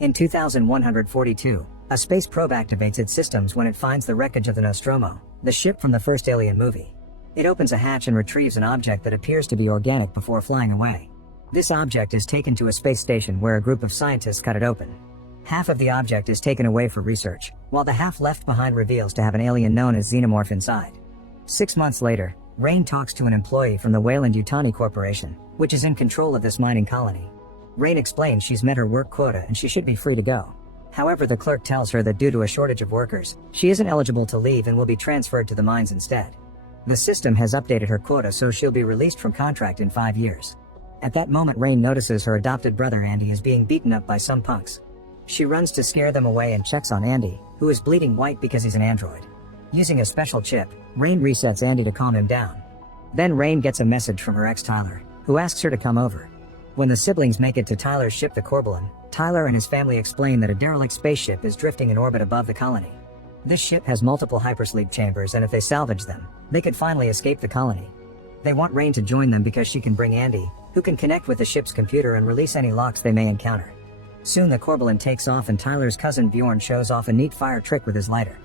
In 2142, a space probe activates its systems when it finds the wreckage of the Nostromo, the ship from the first Alien movie. It opens a hatch and retrieves an object that appears to be organic before flying away. This object is taken to a space station where a group of scientists cut it open. Half of the object is taken away for research, while the half left behind reveals to have an alien known as Xenomorph inside. 6 months later, Rain talks to an employee from the Weyland-Yutani Corporation, which is in control of this mining colony. Rain explains she's met her work quota and she should be free to go. However, the clerk tells her that due to a shortage of workers, she isn't eligible to leave and will be transferred to the mines instead. The system has updated her quota, so she'll be released from contract in 5 years. At that moment, Rain notices her adopted brother Andy is being beaten up by some punks. She runs to scare them away and checks on Andy, who is bleeding white because he's an android. Using a special chip, Rain resets Andy to calm him down. Then Rain gets a message from her ex Tyler, who asks her to come over. When the siblings make it to Tyler's ship, the Corbelan, Tyler and his family explain that a derelict spaceship is drifting in orbit above the colony. This ship has multiple hypersleep chambers, and if they salvage them, they could finally escape the colony. They want Rain to join them because she can bring Andy, who can connect with the ship's computer and release any locks they may encounter. Soon the Corbelan takes off and Tyler's cousin Bjorn shows off a neat fire trick with his lighter.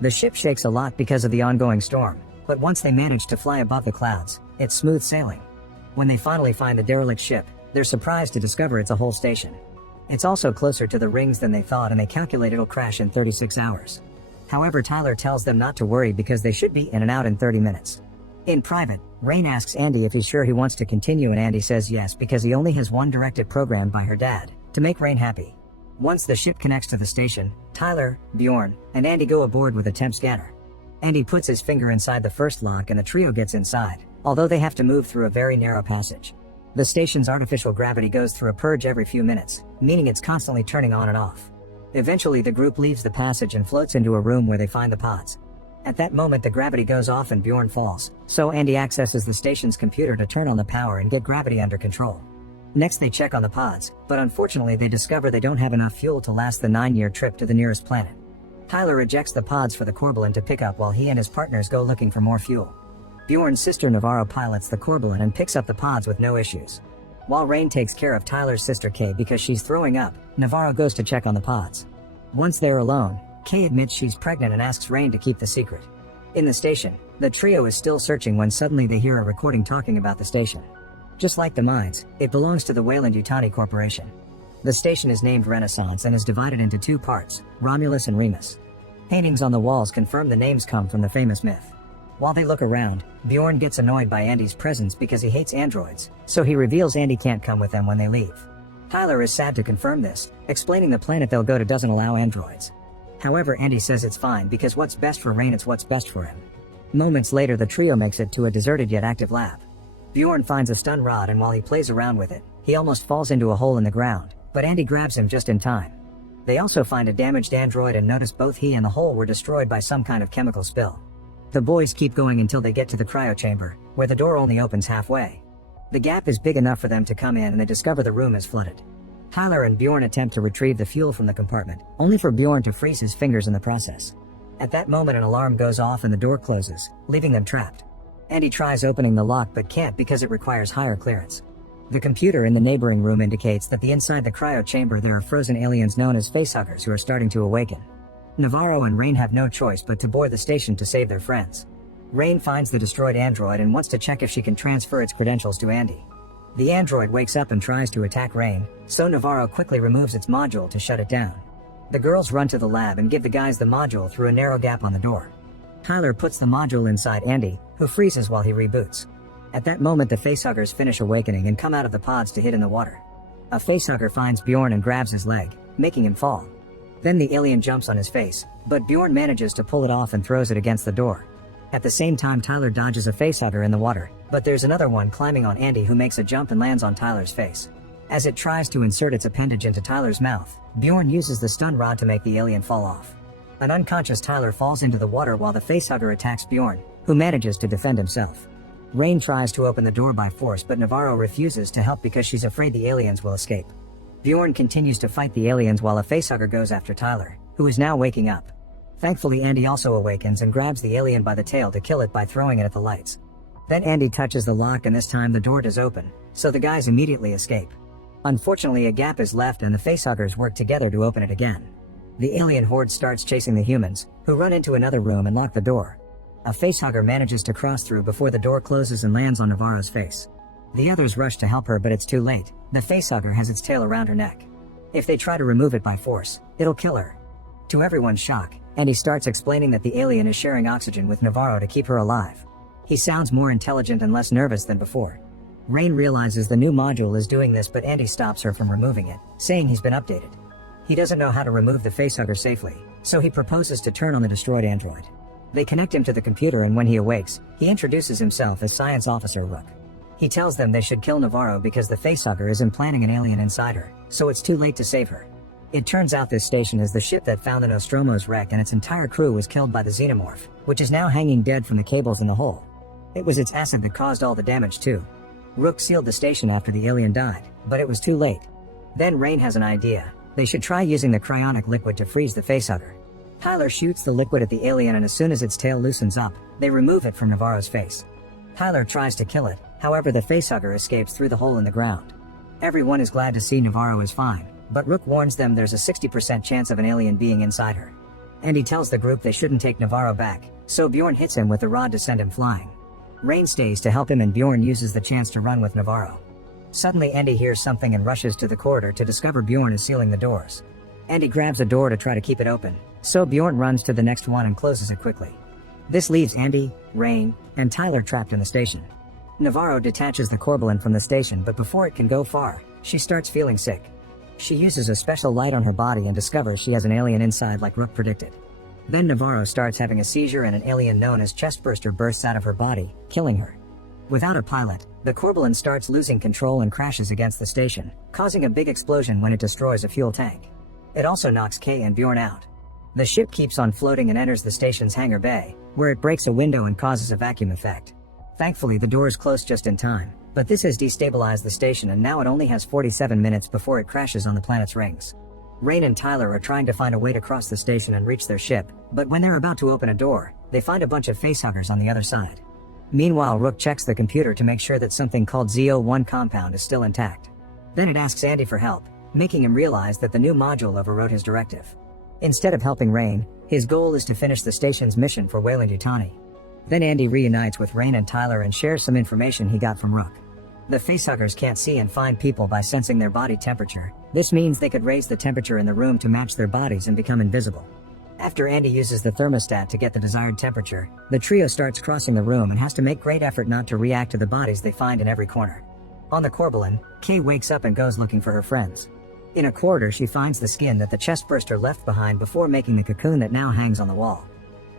The ship shakes a lot because of the ongoing storm, but once they manage to fly above the clouds, it's smooth sailing. When they finally find the derelict ship, they're surprised to discover it's a whole station. It's also closer to the rings than they thought, and they calculate it'll crash in 36 hours. However, Tyler tells them not to worry because they should be in and out in 30 minutes. In private, Rain asks Andy if he's sure he wants to continue, and Andy says yes because he only has one directive programmed by her dad, to make Rain happy. Once the ship connects to the station, Tyler, Bjorn, and Andy go aboard with a temp scanner. Andy puts his finger inside the first lock and the trio gets inside, although they have to move through a very narrow passage. The station's artificial gravity goes through a purge every few minutes, meaning it's constantly turning on and off. Eventually the group leaves the passage and floats into a room where they find the pods. At that moment the gravity goes off and Bjorn falls, so Andy accesses the station's computer to turn on the power and get gravity under control. Next they check on the pods, but unfortunately they discover they don't have enough fuel to last the 9-year trip to the nearest planet. Tyler ejects the pods for the Corbelan to pick up while he and his partners go looking for more fuel. Bjorn's sister Navarro pilots the Corbelan and picks up the pods with no issues. While Rain takes care of Tyler's sister Kay because she's throwing up, Navarro goes to check on the pods. Once they're alone, Kay admits she's pregnant and asks Rain to keep the secret. In the station, the trio is still searching when suddenly they hear a recording talking about the station. Just like the mines, it belongs to the Weyland-Yutani Corporation. The station is named Renaissance and is divided into 2 parts, Romulus and Remus. Paintings on the walls confirm the names come from the famous myth. While they look around, Bjorn gets annoyed by Andy's presence because he hates androids, so he reveals Andy can't come with them when they leave. Tyler is sad to confirm this, explaining the planet they'll go to doesn't allow androids. However, Andy says it's fine because what's best for Rain, it's what's best for him. Moments later the trio makes it to a deserted yet active lab. Bjorn finds a stun rod, and while he plays around with it, he almost falls into a hole in the ground, but Andy grabs him just in time. They also find a damaged android and notice both he and the hole were destroyed by some kind of chemical spill. The boys keep going until they get to the cryo chamber, where the door only opens halfway. The gap is big enough for them to come in and they discover the room is flooded. Tyler and Bjorn attempt to retrieve the fuel from the compartment, only for Bjorn to freeze his fingers in the process. At that moment an alarm goes off and the door closes, leaving them trapped. Andy tries opening the lock but can't because it requires higher clearance. The computer in the neighboring room indicates that inside the cryo chamber there are frozen aliens known as facehuggers who are starting to awaken. Navarro and Rain have no choice but to board the station to save their friends. Rain finds the destroyed android and wants to check if she can transfer its credentials to Andy. The android wakes up and tries to attack Rain, so Navarro quickly removes its module to shut it down. The girls run to the lab and give the guys the module through a narrow gap on the door. Tyler puts the module inside Andy, who freezes while he reboots. At that moment the facehuggers finish awakening and come out of the pods to hit in the water. A facehugger finds Bjorn and grabs his leg, making him fall. Then the alien jumps on his face, but Bjorn manages to pull it off and throws it against the door. At the same time Tyler dodges a facehugger in the water, but there's another one climbing on Andy who makes a jump and lands on Tyler's face. As it tries to insert its appendage into Tyler's mouth, Bjorn uses the stun rod to make the alien fall off. An unconscious Tyler falls into the water while the facehugger attacks Bjorn, who manages to defend himself. Rain tries to open the door by force but Navarro refuses to help because she's afraid the aliens will escape. Bjorn continues to fight the aliens while a facehugger goes after Tyler, who is now waking up. Thankfully Andy also awakens and grabs the alien by the tail to kill it by throwing it at the lights. Then Andy touches the lock and this time the door does open, so the guys immediately escape. Unfortunately, a gap is left and the facehuggers work together to open it again. The alien horde starts chasing the humans, who run into another room and lock the door. A facehugger manages to cross through before the door closes and lands on Navarro's face. The others rush to help her, but it's too late. The facehugger has its tail around her neck. If they try to remove it by force, it'll kill her. To everyone's shock, Andy starts explaining that the alien is sharing oxygen with Navarro to keep her alive. He sounds more intelligent and less nervous than before. Rain realizes the new module is doing this, but Andy stops her from removing it, saying he's been updated. He doesn't know how to remove the facehugger safely, so he proposes to turn on the destroyed android. They connect him to the computer, and when he awakes, he introduces himself as Science Officer Rook. He tells them they should kill Navarro because the facehugger is implanting an alien inside her, so it's too late to save her. It turns out this station is the ship that found the Nostromo's wreck, and its entire crew was killed by the xenomorph, which is now hanging dead from the cables in the hole. It was its acid that caused all the damage too. Rook sealed the station after the alien died, but it was too late. Then Rain has an idea. They should try using the cryonic liquid to freeze the facehugger. Tyler shoots the liquid at the alien, and as soon as its tail loosens up, they remove it from Navarro's face. Tyler tries to kill it, however the facehugger escapes through the hole in the ground. Everyone is glad to see Navarro is fine, but Rook warns them there's a 60% chance of an alien being inside her. And he tells the group they shouldn't take Navarro back, so Bjorn hits him with the rod to send him flying. Rain stays to help him, and Bjorn uses the chance to run with Navarro. Suddenly Andy hears something and rushes to the corridor to discover Bjorn is sealing the doors. Andy grabs a door to try to keep it open, so Bjorn runs to the next one and closes it quickly. This leaves Andy, Rain, and Tyler trapped in the station. Navarro detaches the Corbelan from the station, but before it can go far, she starts feeling sick. She uses a special light on her body and discovers she has an alien inside like Rook predicted. Then Navarro starts having a seizure, and an alien known as Chestburster bursts out of her body, killing her. Without a pilot, the Corbelan starts losing control and crashes against the station, causing a big explosion when it destroys a fuel tank. It also knocks Kay and Bjorn out. The ship keeps on floating and enters the station's hangar bay, where it breaks a window and causes a vacuum effect. Thankfully, the doors close just in time, but this has destabilized the station, and now it only has 47 minutes before it crashes on the planet's rings. Rain and Tyler are trying to find a way to cross the station and reach their ship, but when they're about to open a door, they find a bunch of facehuggers on the other side. Meanwhile, Rook checks the computer to make sure that something called ZO1 compound is still intact. Then it asks Andy for help, making him realize that the new module overrode his directive. Instead of helping Rain, his goal is to finish the station's mission for Weyland-Yutani. Then Andy reunites with Rain and Tyler and shares some information he got from Rook. The facehuggers can't see and find people by sensing their body temperature. This means they could raise the temperature in the room to match their bodies and become invisible. After Andy uses the thermostat to get the desired temperature, the trio starts crossing the room and has to make great effort not to react to the bodies they find in every corner. On the Corbelan, Kay wakes up and goes looking for her friends. In a corridor, she finds the skin that the chestburster left behind before making the cocoon that now hangs on the wall.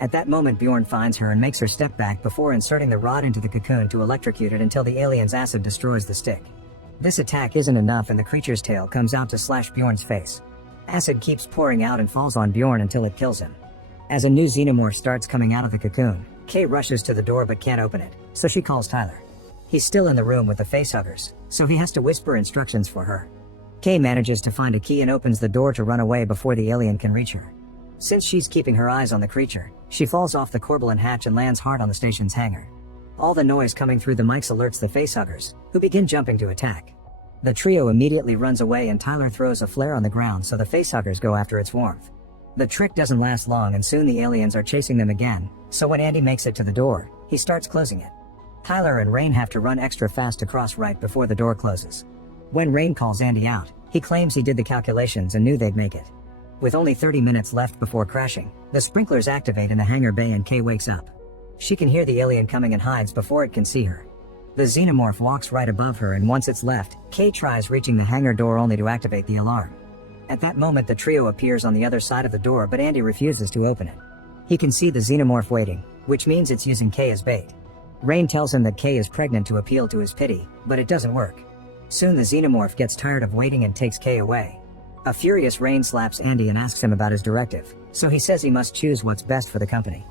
At that moment, Bjorn finds her and makes her step back before inserting the rod into the cocoon to electrocute it until the alien's acid destroys the stick. This attack isn't enough, and the creature's tail comes out to slash Bjorn's face. Acid keeps pouring out and falls on Bjorn until it kills him. As a new xenomorph starts coming out of the cocoon, Kay rushes to the door but can't open it, so she calls Tyler. He's still in the room with the facehuggers, so he has to whisper instructions for her. Kay manages to find a key and opens the door to run away before the alien can reach her. Since she's keeping her eyes on the creature, she falls off the Corbelan hatch and lands hard on the station's hangar. All the noise coming through the mics alerts the facehuggers, who begin jumping to attack. The trio immediately runs away, and Tyler throws a flare on the ground so the facehuggers go after its warmth. The trick doesn't last long, and soon the aliens are chasing them again, so when Andy makes it to the door, he starts closing it. Tyler and Rain have to run extra fast to cross right before the door closes. When Rain calls Andy out, he claims he did the calculations and knew they'd make it. With only 30 minutes left before crashing, the sprinklers activate in the hangar bay and Kay wakes up. She can hear the alien coming and hides before it can see her. The xenomorph walks right above her, and once it's left, Kay tries reaching the hangar door only to activate the alarm. At that moment, the trio appears on the other side of the door, but Andy refuses to open it. He can see the xenomorph waiting, which means it's using Kay as bait. Rain tells him that Kay is pregnant to appeal to his pity, but it doesn't work. Soon the xenomorph gets tired of waiting and takes Kay away. A furious Rain slaps Andy and asks him about his directive, so he says he must choose what's best for the company.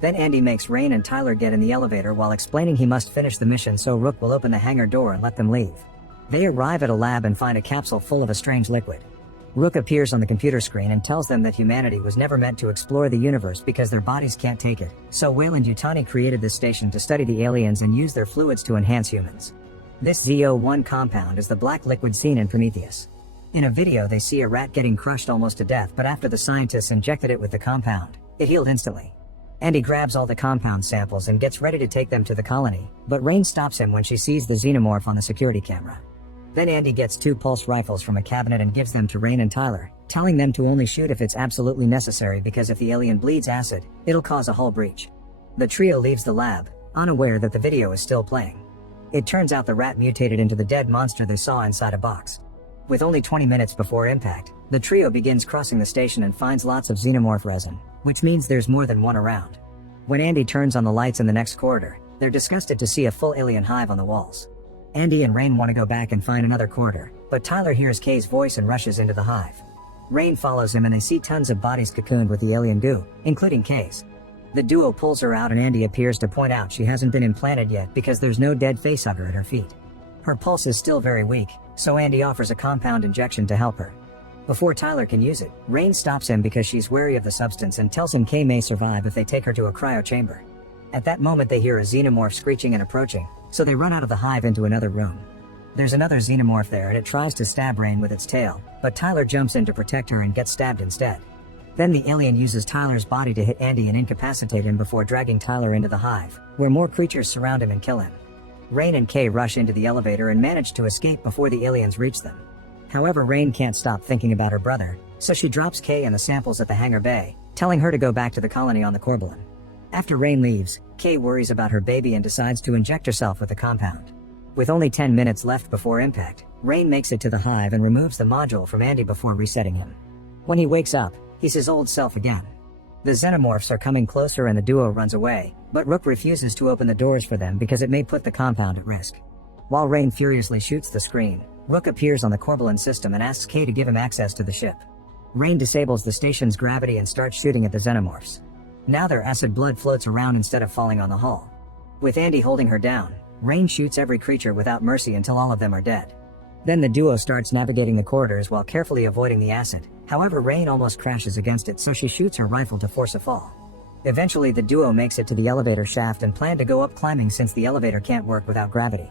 Then Andy makes Rain and Tyler get in the elevator while explaining he must finish the mission so Rook will open the hangar door and let them leave. They arrive at a lab and find a capsule full of a strange liquid. Rook appears on the computer screen and tells them that humanity was never meant to explore the universe because their bodies can't take it, so Weyland-Yutani created this station to study the aliens and use their fluids to enhance humans. This ZO1 compound is the black liquid seen in Prometheus. In a video they see a rat getting crushed almost to death, but after the scientists injected it with the compound, it healed instantly. Andy grabs all the compound samples and gets ready to take them to the colony, but Rain stops him when she sees the xenomorph on the security camera. Then Andy gets 2 pulse rifles from a cabinet and gives them to Rain and Tyler, telling them to only shoot if it's absolutely necessary because if the alien bleeds acid, it'll cause a hull breach. The trio leaves the lab, unaware that the video is still playing. It turns out the rat mutated into the dead monster they saw inside a box. With only 20 minutes before impact, the trio begins crossing the station and finds lots of xenomorph resin, which means there's more than one around. When Andy turns on the lights in the next corridor, they're disgusted to see a full alien hive on the walls. Andy and Rain want to go back and find another corridor, but Tyler hears Kay's voice and rushes into the hive. Rain follows him and they see tons of bodies cocooned with the alien goo, including Kay's. The duo pulls her out and Andy appears to point out she hasn't been implanted yet because there's no dead facehugger at her feet. Her pulse is still very weak, so Andy offers a compound injection to help her. Before Tyler can use it, Rain stops him because she's wary of the substance and tells him Kay may survive if they take her to a cryo chamber. At that moment they hear a xenomorph screeching and approaching, so they run out of the hive into another room. There's another xenomorph there and it tries to stab Rain with its tail, but Tyler jumps in to protect her and gets stabbed instead. Then the alien uses Tyler's body to hit Andy and incapacitate him before dragging Tyler into the hive, where more creatures surround him and kill him. Rain and Kay rush into the elevator and manage to escape before the aliens reach them. However, Rain can't stop thinking about her brother, so she drops Kay and the samples at the hangar bay, telling her to go back to the colony on the Corbelan. After Rain leaves, Kay worries about her baby and decides to inject herself with the compound. With only 10 minutes left before impact, Rain makes it to the hive and removes the module from Andy before resetting him. When he wakes up, he's his old self again. The xenomorphs are coming closer and the duo runs away, but Rook refuses to open the doors for them because it may put the compound at risk. While Rain furiously shoots the screen, Rook appears on the Corbelan system and asks Kay to give him access to the ship. Rain disables the station's gravity and starts shooting at the xenomorphs. Now their acid blood floats around instead of falling on the hull. With Andy holding her down, Rain shoots every creature without mercy until all of them are dead. Then the duo starts navigating the corridors while carefully avoiding the acid. However, Rain almost crashes against it, so she shoots her rifle to force a fall. Eventually the duo makes it to the elevator shaft and plan to go up climbing since the elevator can't work without gravity.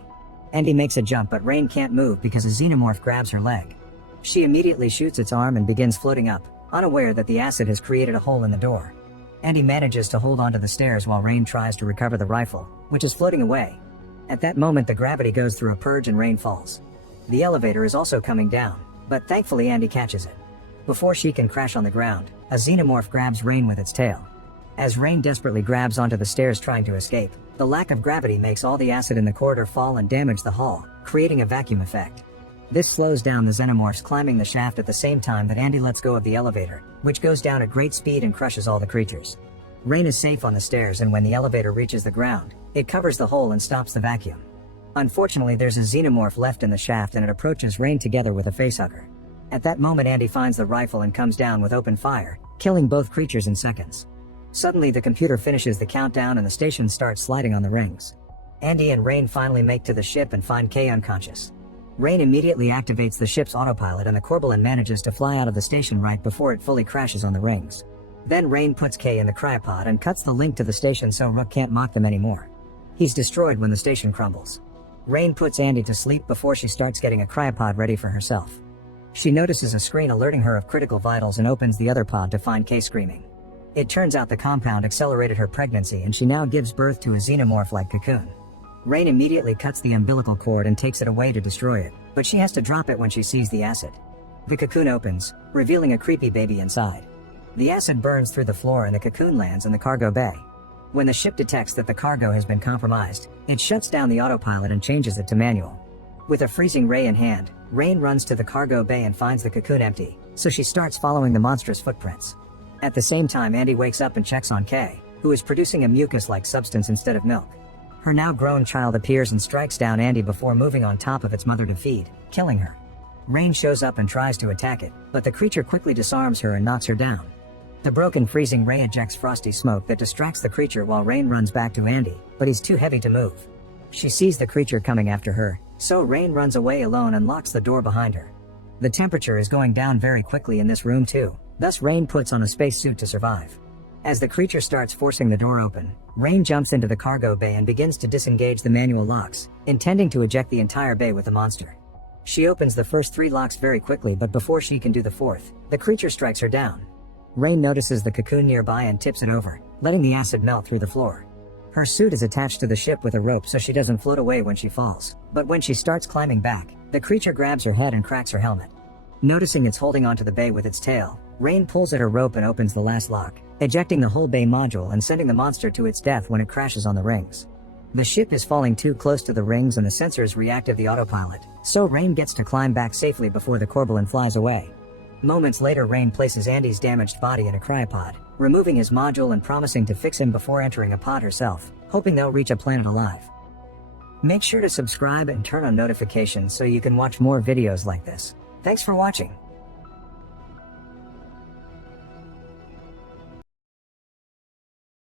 Andy makes a jump, but Rain can't move because a xenomorph grabs her leg. She immediately shoots its arm and begins floating up, unaware that the acid has created a hole in the door. Andy manages to hold onto the stairs while Rain tries to recover the rifle, which is floating away. At that moment the gravity goes through a purge and Rain falls. The elevator is also coming down, but thankfully Andy catches it. Before she can crash on the ground, a xenomorph grabs Rain with its tail. As Rain desperately grabs onto the stairs trying to escape, the lack of gravity makes all the acid in the corridor fall and damage the hull, creating a vacuum effect. This slows down the xenomorphs climbing the shaft at the same time that Andy lets go of the elevator, which goes down at great speed and crushes all the creatures. Rain is safe on the stairs, and when the elevator reaches the ground, it covers the hole and stops the vacuum. Unfortunately, there's a xenomorph left in the shaft and it approaches Rain together with a facehugger. At that moment Andy finds the rifle and comes down with open fire, killing both creatures in seconds. Suddenly the computer finishes the countdown and the station starts sliding on the rings. Andy and Rain finally make to the ship and find Kay unconscious. Rain immediately activates the ship's autopilot and the Corbelan manages to fly out of the station right before it fully crashes on the rings. Then Rain puts Kay in the cryopod and cuts the link to the station so Rook can't mock them anymore. He's destroyed when the station crumbles. Rain puts Andy to sleep before she starts getting a cryopod ready for herself. She notices a screen alerting her of critical vitals and opens the other pod to find Kay screaming. It turns out the compound accelerated her pregnancy and she now gives birth to a xenomorph-like cocoon. Rain immediately cuts the umbilical cord and takes it away to destroy it, but she has to drop it when she sees the acid. The cocoon opens, revealing a creepy baby inside. The acid burns through the floor and the cocoon lands in the cargo bay. When the ship detects that the cargo has been compromised, it shuts down the autopilot and changes it to manual. With a freezing ray in hand, Rain runs to the cargo bay and finds the cocoon empty, so she starts following the monstrous footprints. At the same time Andy wakes up and checks on Kay, who is producing a mucus-like substance instead of milk. Her now grown child appears and strikes down Andy before moving on top of its mother to feed, killing her. Rain shows up and tries to attack it, but the creature quickly disarms her and knocks her down. The broken freezing ray ejects frosty smoke that distracts the creature while Rain runs back to Andy, but he's too heavy to move. She sees the creature coming after her, so Rain runs away alone and locks the door behind her. The temperature is going down very quickly in this room too, thus Rain puts on a spacesuit to survive. As the creature starts forcing the door open, Rain jumps into the cargo bay and begins to disengage the manual locks, intending to eject the entire bay with the monster. She opens the first 3 locks very quickly, but before she can do the 4th, the creature strikes her down. Rain notices the cocoon nearby and tips it over, letting the acid melt through the floor. Her suit is attached to the ship with a rope so she doesn't float away when she falls, but when she starts climbing back, the creature grabs her head and cracks her helmet. Noticing it's holding onto the bay with its tail, Rain pulls at her rope and opens the last lock, ejecting the whole bay module and sending the monster to its death when it crashes on the rings. The ship is falling too close to the rings and the sensors reactive the autopilot, so Rain gets to climb back safely before the Corbelan flies away. Moments later, Rain places Andy's damaged body in a cryopod, removing his module and promising to fix him before entering a pod herself, hoping they'll reach a planet alive. Make sure to subscribe and turn on notifications so you can watch more videos like this. Thanks for watching.